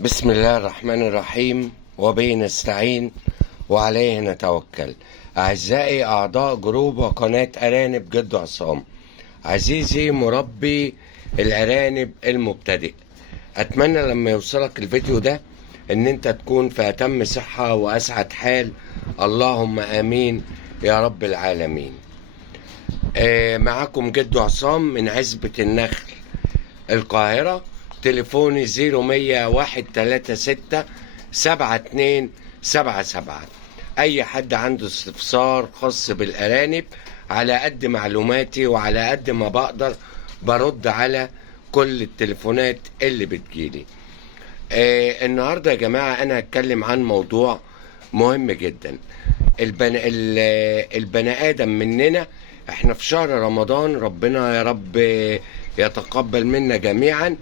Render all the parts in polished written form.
بسم الله الرحمن الرحيم وبه نستعين وعليه نتوكل. أعزائي أعضاء جروب وقناة أرانب جد عصام، عزيزي مربي الأرانب المبتدئ، أتمنى لما يوصلك الفيديو ده إن أنت تكون في أتم صحة وأسعد حال، اللهم آمين يا رب العالمين. معكم جد عصام من عزبة النخل القاهرة. تليفوني 0113677277. اي حد عنده استفسار خاص بالارانب، على قد معلوماتي وعلى قد ما بقدر برد على كل التليفونات اللي بتجيلي. النهاردة يا جماعة انا هتكلم عن موضوع مهم جدا. البني ادم مننا، احنا في شهر رمضان، ربنا يا رب يتقبل منا جميعا.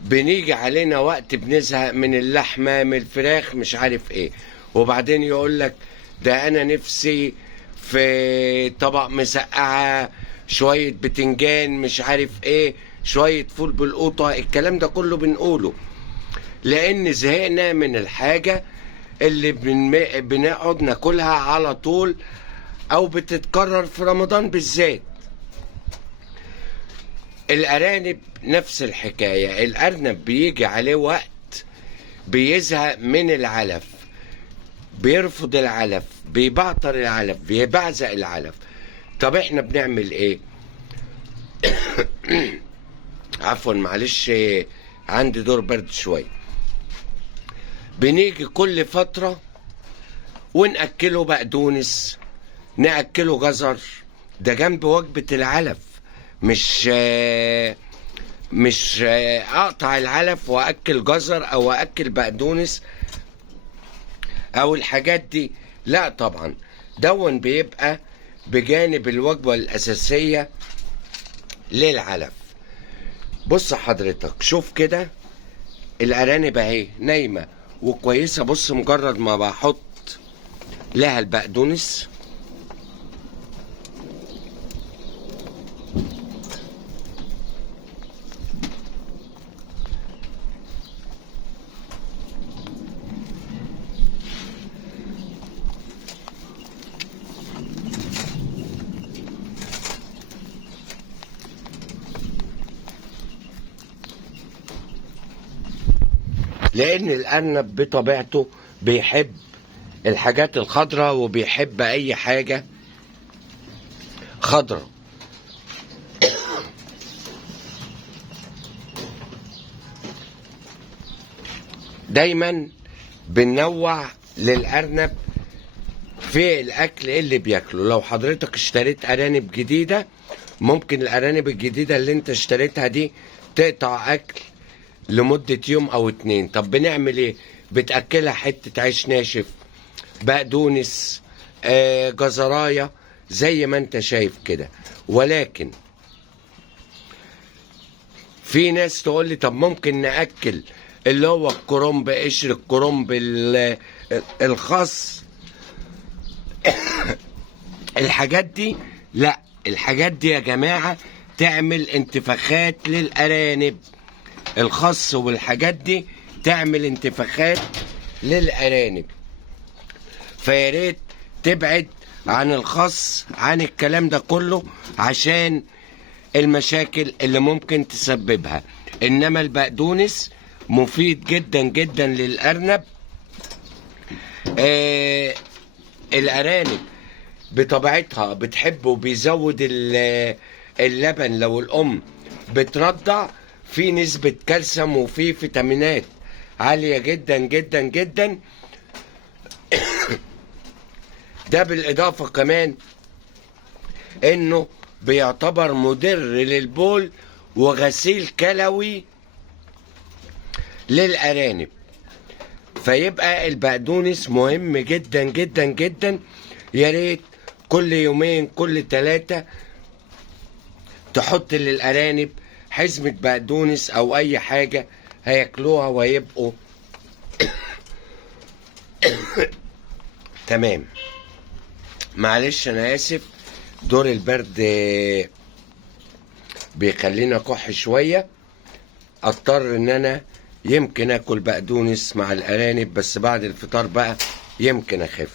بنيجي علينا وقت بنزهق من اللحمة، من الفراخ، مش عارف ايه، وبعدين يقول لك ده انا نفسي في طبق مسقعة، شوية بتنجان، مش عارف ايه، شوية فول بالقوطة. الكلام ده كله بنقوله لان زهقنا من الحاجة اللي بنقعد ناكلها على طول او بتتكرر في رمضان بالذات. الارانب نفس الحكاية. الارنب بيجي عليه وقت بيزهق من العلف، بيرفض العلف، بيبعتر العلف، بيبعزق العلف. طب احنا بنعمل ايه؟ عفوا معلش، عندي دور برد شوية. بنيجي كل فترة ونأكله بقدونس، نأكله جزر، ده جنب وجبة العلف. مش اقطع العلف واكل جزر او اكل بقدونس او الحاجات دي، لا طبعا، دون بيبقى بجانب الوجبة الاساسية للعلف. بص حضرتك، شوف كده الارانب اهي نايمة وكويسة. بص مجرد ما بحط لها البقدونس لان الارنب بطبيعته بيحب الحاجات الخضراء وبيحب اي حاجة خضراء. دايما بننوع للارنب في الاكل اللي بياكله. لو حضرتك اشتريت ارانب جديدة، ممكن الارانب الجديدة اللي انت اشتريتها دي تقطع اكل لمدة يوم او اتنين. طب بنعمل ايه؟ بتأكلها حتة عيش ناشف، بقدونس، جزراية، زي ما انت شايف كده. ولكن في ناس تقول لي طب ممكن نأكل اللي هو الكرنب، قشر الكرنب، الخس، الحاجات دي. لا، الحاجات دي يا جماعة تعمل انتفاخات للأرانب. الخس والحاجات دي تعمل انتفاخات للأرانب، فياريت تبعد عن الخس، عن الكلام ده كله، عشان المشاكل اللي ممكن تسببها. انما البقدونس مفيد جدا جدا للأرنب. الأرانب بطبيعتها بتحب وبيزود اللبن. لو الأم بترضع، في نسبة كالسيوم وفي فيتامينات عالية جدا جدا جدا. ده بالإضافة كمان إنه بيعتبر مدر للبول وغسيل كلوي للأرانب. فيبقى البقدونس مهم جدا جدا جدا. يا ريت كل يومين، كل 3 تحط للأرانب حزمة بقدونس أو أي حاجة هياكلوها وهيبقوا تمام. معلش أنا آسف، دور البرد بيخلينا كح شوية، أضطر إن أنا يمكن اكل بقدونس مع الارانب، بس بعد الفطار بقى يمكن اخف.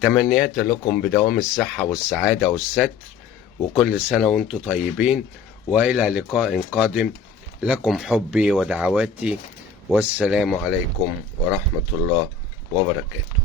تمنياتي لكم بدوام الصحة والسعادة والستر، وكل سنة وانتم طيبين، والى لقاء قادم. لكم حبي ودعواتي، والسلام عليكم ورحمة الله وبركاته.